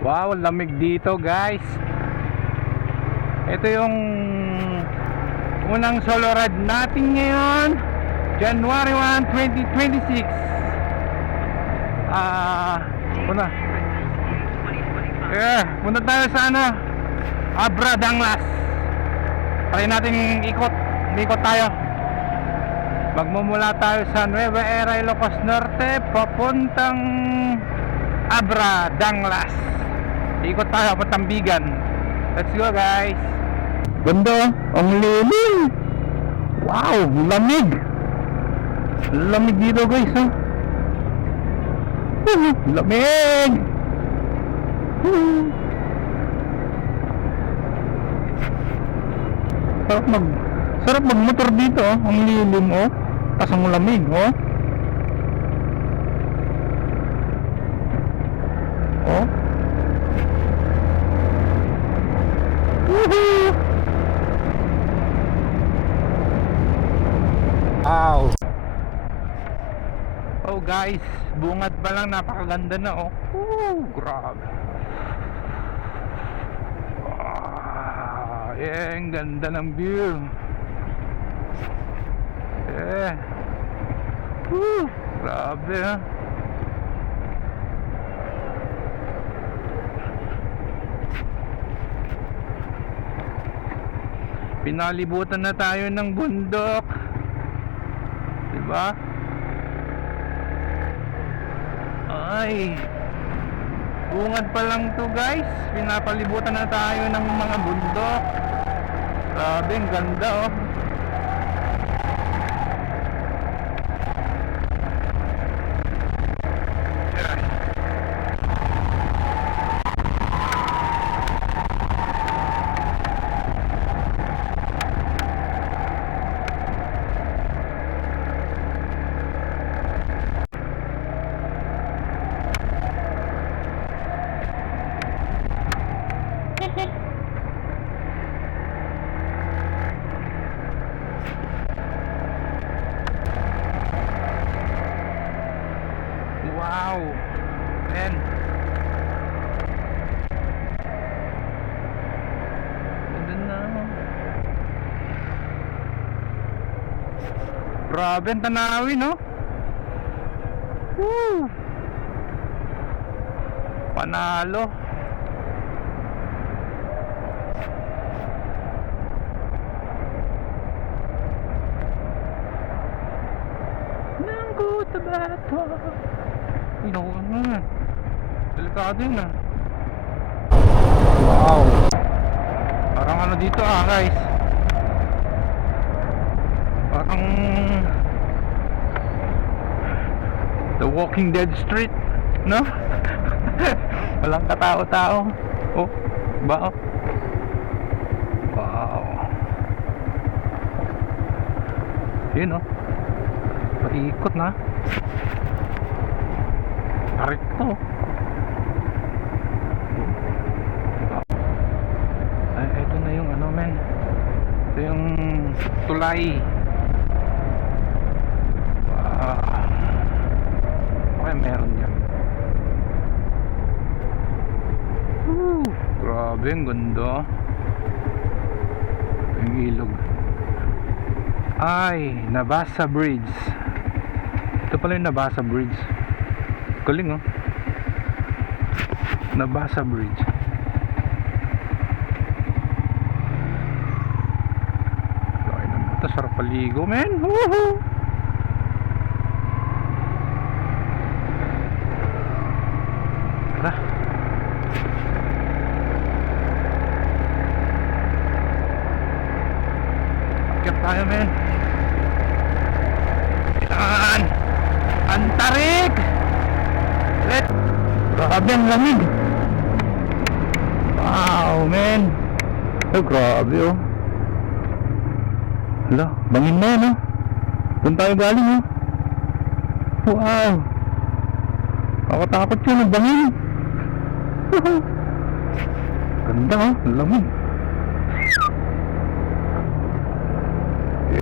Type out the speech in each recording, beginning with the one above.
Wow, lamig dito guys. Ito yung unang solo ride natin ngayon, January 1, 2026. Punta tayo sa Abra Danglas. Try natin ikot tayo. Magmumula tayo sa Nueva Era, Ilocos Norte, papuntang Abra Danglas. Ikot tayo papuntang Bigan. Let's go guys. Ganda, ang lilim. Wow, lamig. Lamig dito guys, ha? Lamig. Sarap magmotor dito, oh. Ang lilim, oh. Tas ang lamig, oh. Oh. Woohoo! Wow. Oh guys, bungad pa lang, napakaganda na, oh. Grabe. Ang ganda ng view. Grabe, ha. Pinalibutan na tayo ng bundok, diba? Ay, bungad pa lang to guys. Pinapalibutan na tayo ng mga bundok. Grabe, ang ganda, oh. Wow, man. Ganda na. Grabe ang tanawin, no? Woo! Panalo. Nanggo tabato. Inawa na. Delikado yun, ah. Wow. Parang ano dito, guys. Parang The Walking Dead Street, no? Walang katao-tao. Oh, ba? Oh. Wow. Yun, oh. Paikot na. Ito. Ay, ito na yung ano, men. Ito yung tulay. Okay, meron dyan. Grabe, ang ganda. Yung ilog. Ay, Nabasa Bridge. Ito pala yung Nabasa Bridge. Galing, oh. Nabasa Bridge. Laki naman ito. Sarap paligo, men. Woohoo! Tara. Akyat tayo, men. Kailangan antarik. Grabe ang lamig. Wow, man. Oh, grabe, oh. Hala, bangin na yan, oh. Doon tayo galing, oh. Wow. Nakatakot yun, ang bangin. Ganda, oh. Lamig.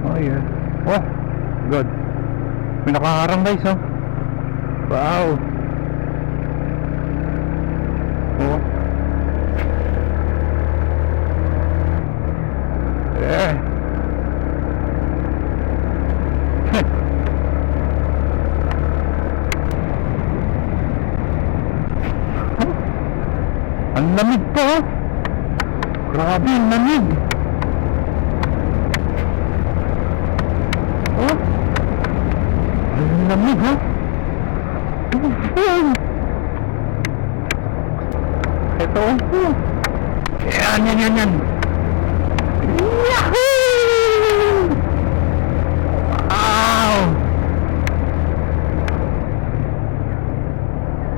Oh, yeah. Oh, good. May nakaharang guys, oh. Wow. Ang lamig po. Grabe, ang lamig. Oh. Ang lamig, ha? Ito. Yan. Yahoo! Wow!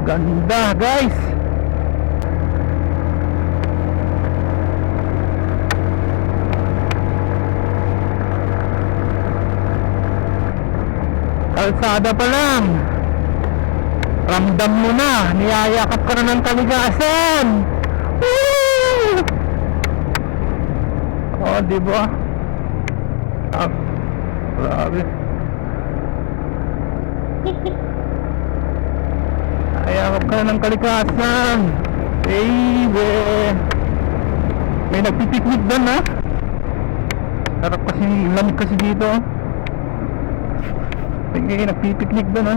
Ganda, guys. Kalsada pa lang, ramdam mo na, niyayakap ka na ng kaligasan. Woo! Oh, diba? Ah, grabe. Niyayakap ka na ng kalikasan, baby. May nagpipiknik doon, ha? Sarap kasi, lamig kasi dito. May nagpipiknik doon, ha?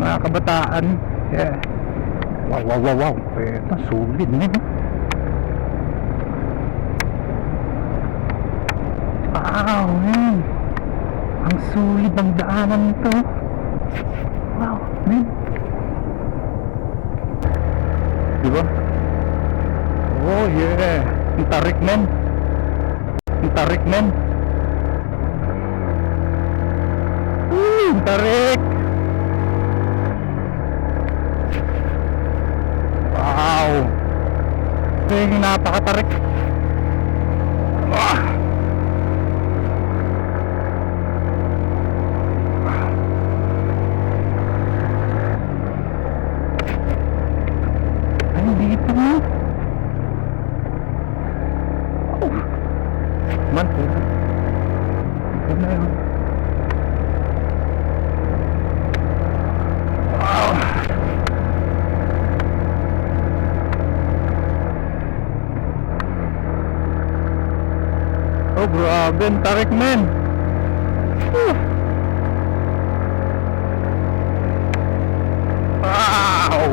Mga kabataan. Yeah. Wow. Ito, sulit na, ha? Wow, man. Ang sulit ng daanan nito. Wow, man. Diba? Oh, yeah. Ang tarik, man. Tarik. Wow. Ito yung napakatarik. Ah. Ay, dito na. Oh. Man, ito na yun. Oh, grabe, ang tarik, men. Wow.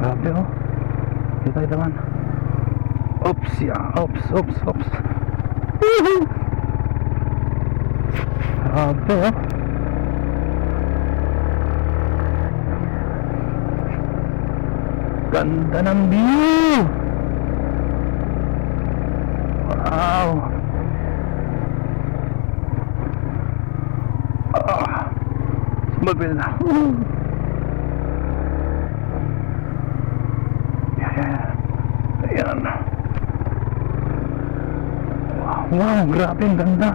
Grabe, oh. Dito tayo naman. Oops, oops. Grabe, oh. Ganda ng view. Wow. Sumabil na. Ayan. Wow, grabe, ang ganda.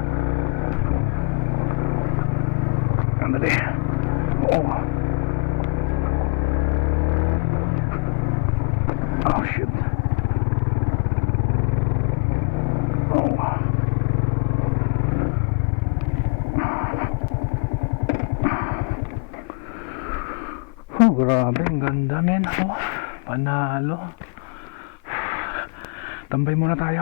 Andali. Oh. Oh, shit. Oh. Oh, grabe, ang ganda, men. Oh, panalo. Tambay muna tayo.